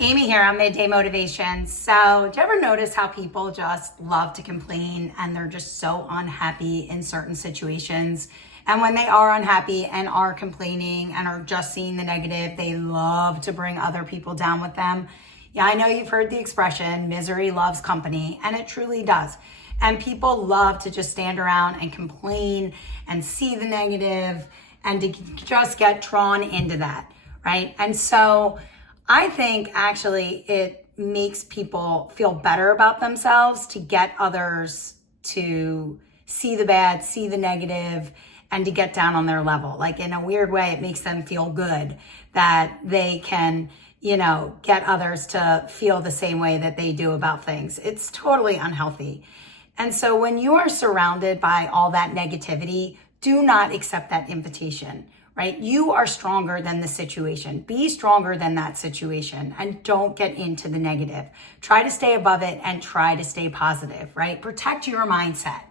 Amy here on Midday Motivation. So, do you ever notice how people just love to complain and they're just so unhappy in certain situations? And when they are unhappy and are complaining and are just seeing the negative, they love to bring other people down with them. Yeah, I know you've heard the expression, misery loves company, and it truly does. And people love to just stand around and complain and see the negative and to just get drawn into that, right? And so, I think actually it makes people feel better about themselves to get others to see the bad, see the negative, and to get down on their level. Like in a weird way, it makes them feel good that they can, get others to feel the same way that they do about things. It's totally unhealthy. And so when you are surrounded by all that negativity, do not accept that invitation. Right? You are stronger than the situation. Be stronger than that situation and don't get into the negative. Try to stay above it and try to stay positive, right? Protect your mindset,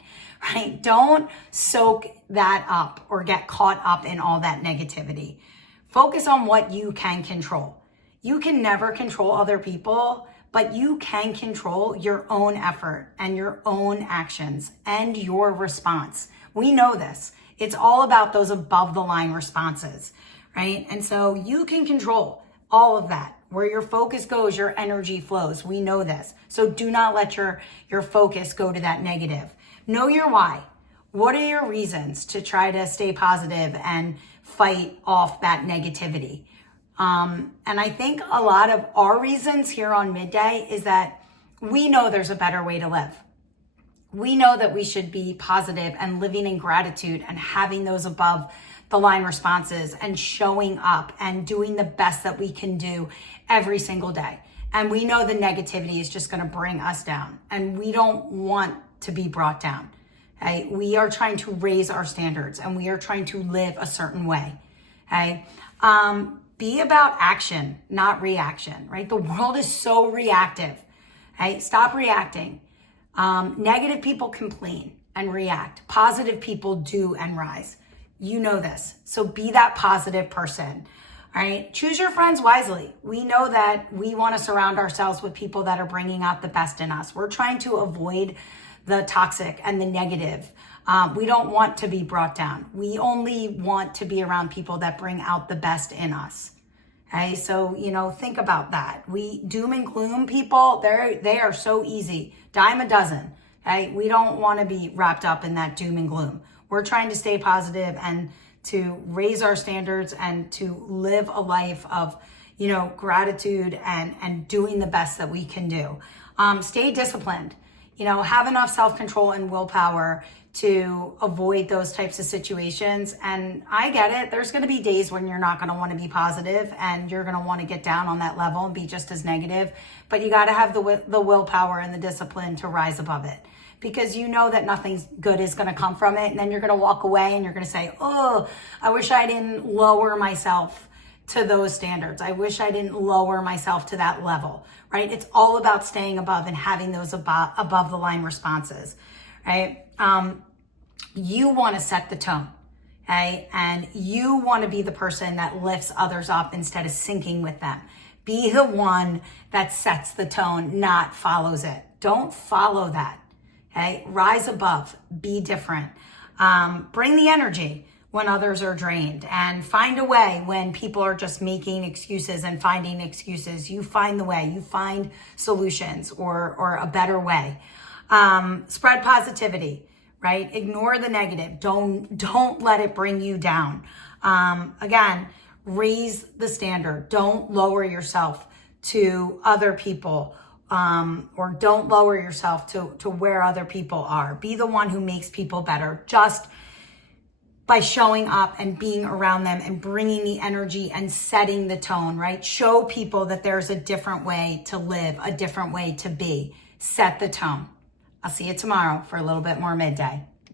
right? Don't soak that up or get caught up in all that negativity. Focus on what you can control. You can never control other people, but you can control your own effort and your own actions and your response. We know this. It's all about those above the line responses, right? And so you can control all of that. Where your focus goes, your energy flows. We know this. So do not let your focus go to that negative. Know your why. What are your reasons to try to stay positive and fight off that negativity? And I think a lot of our reasons here on Midday is that we know there's a better way to live. We know that we should be positive and living in gratitude and having those above the line responses and showing up and doing the best that we can do every single day. And we know the negativity is just going to bring us down and we don't want to be brought down. Okay? We are trying to raise our standards and we are trying to live a certain way. Okay? Be about action, not reaction, right? The world is so reactive. Okay? Stop reacting. Negative people complain and react. Positive people do and rise. You know this. So be that positive person. All right. Choose your friends wisely. We know that we want to surround ourselves with people that are bringing out the best in us. We're trying to avoid the toxic and the negative. We don't want to be brought down. We only want to be around people that bring out the best in us. Okay, so, think about that. We doom and gloom people, they are so easy. Dime a dozen. Okay, we don't want to be wrapped up in that doom and gloom. We're trying to stay positive and to raise our standards and to live a life of, gratitude and doing the best that we can do. Stay disciplined. Have enough self-control and willpower to avoid those types of situations. And I get it. There's going to be days when you're not going to want to be positive and you're going to want to get down on that level and be just as negative. But you got to have the willpower and the discipline to rise above it because you know that nothing good is going to come from it. And then you're going to walk away and you're going to say, oh, I wish I didn't lower myself to those standards. I wish I didn't lower myself to that level, right? It's all about staying above and having those above the line responses, right? You want to set the tone, okay? And you want to be the person that lifts others up instead of sinking with them. Be the one that sets the tone, not follows it. Don't follow that, okay? Rise above, be different. Bring the energy when others are drained and find a way when people are just making excuses and finding excuses. You find the way, you find solutions or a better way. Spread positivity, right? Ignore the negative. Don't let it bring you down. Again, raise the standard. Don't lower yourself to other people, or don't lower yourself to where other people are. Be the one who makes people better just by showing up and being around them and bringing the energy and setting the tone, right? Show people that there's a different way to live, a different way to be. Set the tone. I'll see you tomorrow for a little bit more Midday.